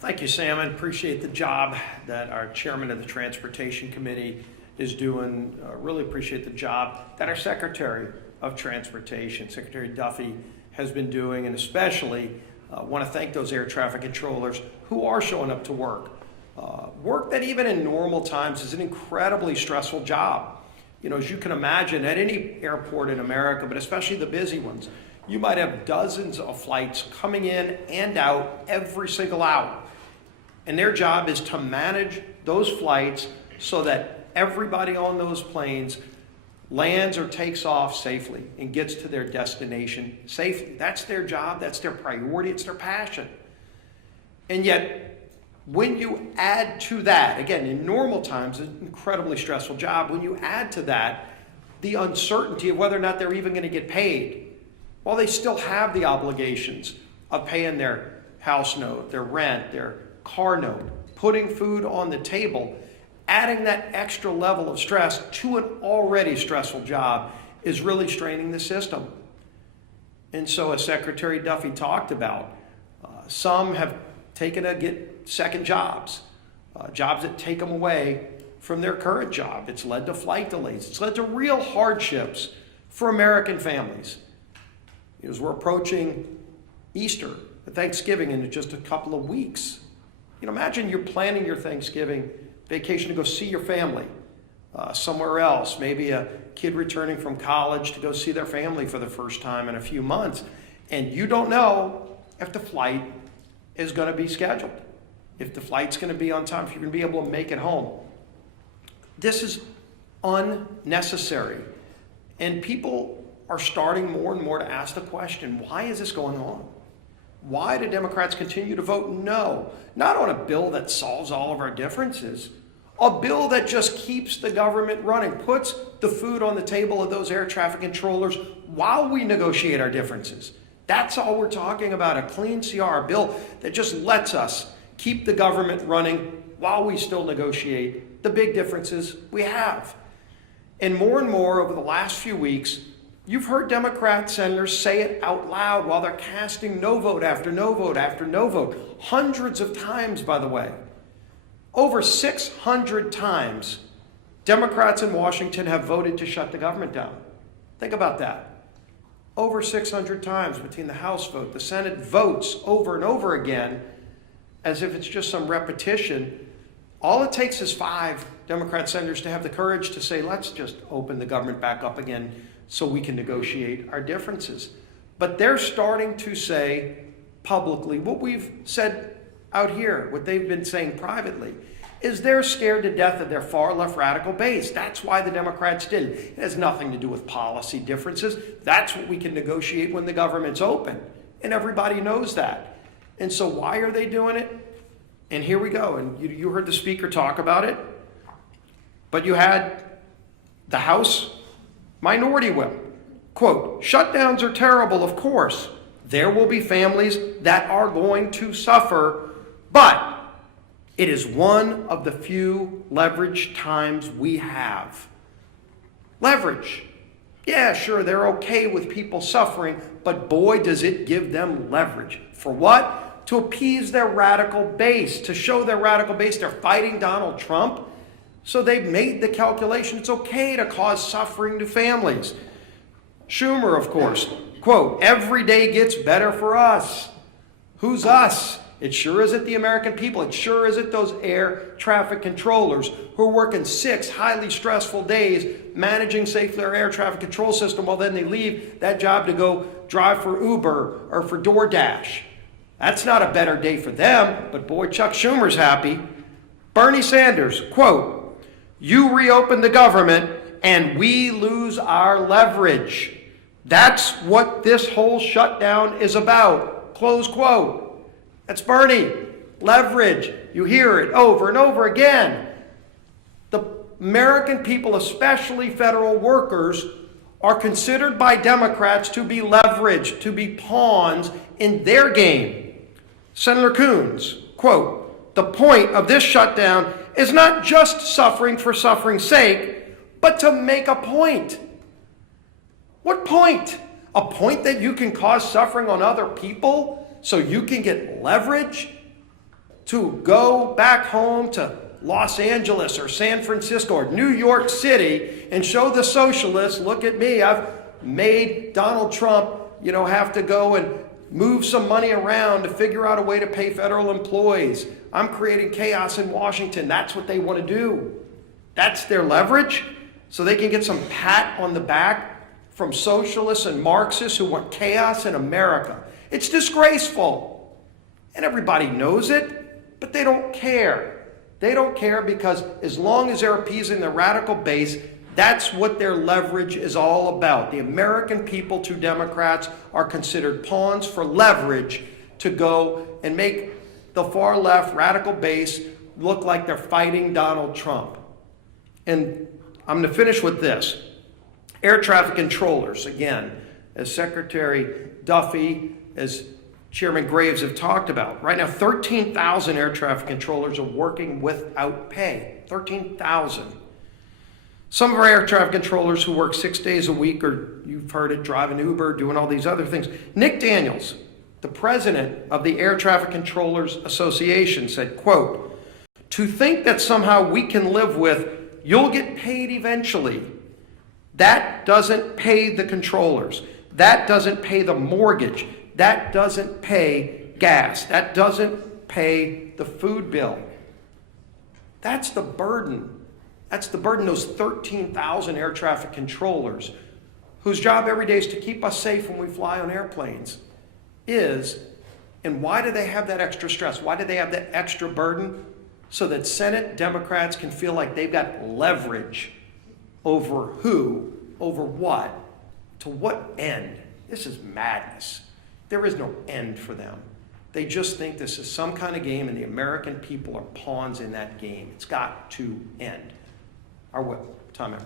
Thank you, Sam. I appreciate the job that our chairman of the Transportation Committee is doing. Really appreciate the job that our Secretary of Transportation, Secretary Duffy, has been doing, and especially want to thank those air traffic controllers who are showing up to work. Work that even in normal times is an incredibly stressful job. You know, as you can imagine, at any airport in America, but especially the busy ones, you might have dozens of flights coming in and out every single hour. And their job is to manage those flights so that everybody on those planes lands or takes off safely and gets to their destination safely. That's their job, that's their priority, it's their passion. And yet, when you add to that, again, in normal times, an incredibly stressful job, when you add to that the uncertainty of whether or not they're even going to get paid, well, they still have the obligations of paying their house note, their rent, their car note, putting food on the table. Adding that extra level of stress to an already stressful job is really straining the system. And so, as Secretary Duffy talked about, some have taken to get second jobs, jobs that take them away from their current job. It's led to flight delays. It's led to real hardships for American families. As we're approaching Easter, Thanksgiving in just a couple of weeks. You know, imagine you're planning your Thanksgiving vacation to go see your family somewhere else, maybe a kid returning from college to go see their family for the first time in a few months, and you don't know if the flight is going to be scheduled, if the flight's going to be on time, if you're going to be able to make it home. This is unnecessary, and people are starting more and more to ask the question, why is this going on? Why do Democrats continue to vote no? Not on a bill that solves all of our differences, a bill that just keeps the government running, puts the food on the table of those air traffic controllers while we negotiate our differences. That's all we're talking about, a clean CR, a bill that just lets us keep the government running while we still negotiate the big differences we have. And more over the last few weeks, you've heard Democrat senators say it out loud while they're casting no vote after no vote after no vote. Hundreds of times, by the way. Over 600 times, Democrats in Washington have voted to shut the government down. Think about that. Over 600 times between the House vote, the Senate votes over and over again as if it's just some repetition. All it takes is 5 Democrat senators to have the courage to say, let's just open the government back up again so we can negotiate our differences. But they're starting to say publicly what we've said out here, what they've been saying privately, is they're scared to death of their far left radical base. That's why the Democrats did it. It has nothing to do with policy differences. That's what we can negotiate when the government's open. And everybody knows that. And so why are they doing it? And here we go. And you heard the speaker talk about it. But you had the House Minority Whip. Quote, shutdowns are terrible, of course. There will be families that are going to suffer, but it is one of the few leverage times we have. Leverage. Yeah, sure, they're okay with people suffering, but boy, does it give them leverage. For what? To appease their radical base, to show their radical base they're fighting Donald Trump. So they've made the calculation it's okay to cause suffering to families. Schumer, of course, quote, every day gets better for us. Who's us? It sure isn't the American people. It sure isn't those air traffic controllers who are working 6 highly stressful days managing safely our air traffic control system while then they leave that job to go drive for Uber or for DoorDash. That's not a better day for them, but boy, Chuck Schumer's happy. Bernie Sanders, quote, you reopen the government and we lose our leverage. That's what this whole shutdown is about. Close quote. That's Bernie. Leverage. You hear it over and over again. The American people, especially federal workers, are considered by Democrats to be leveraged, to be pawns in their game. Senator Coons, quote, the point of this shutdown is not just suffering for suffering's sake, but to make a point. What point? A point that you can cause suffering on other people so you can get leverage to go back home to Los Angeles or San Francisco or New York City and show the socialists, look at me, I've made Donald Trump, have to go and move some money around to figure out a way to pay federal employees. I'm creating chaos in Washington. That's what they want to do. That's their leverage. So they can get some pat on the back from socialists and Marxists who want chaos in America. It's disgraceful. And everybody knows it, but they don't care. They don't care because as long as they're appeasing the radical base, that's what their leverage is all about. The American people to Democrats are considered pawns for leverage to go and make the far left radical base look like they're fighting Donald Trump. And I'm going to finish with this. Air traffic controllers, again, as Secretary Duffy, as Chairman Graves have talked about. Right now, 13,000 air traffic controllers are working without pay. 13,000. Some of our air traffic controllers who work 6 days a week, or you've heard it, driving Uber, doing all these other things. Nick Daniels, the president of the Air Traffic Controllers Association, said, quote, "To think that somehow we can live with, you'll get paid eventually, that doesn't pay the controllers. That doesn't pay the mortgage. That doesn't pay gas. That doesn't pay the food bill." That's the burden. That's the burden, those 13,000 air traffic controllers whose job every day is to keep us safe when we fly on airplanes is. And why do they have that extra stress? Why do they have that extra burden? So that Senate Democrats can feel like they've got leverage over who, over what, to what end. This is madness. There is no end for them. They just think this is some kind of game and the American people are pawns in that game. It's got to end. Our whip, Tom Emmer.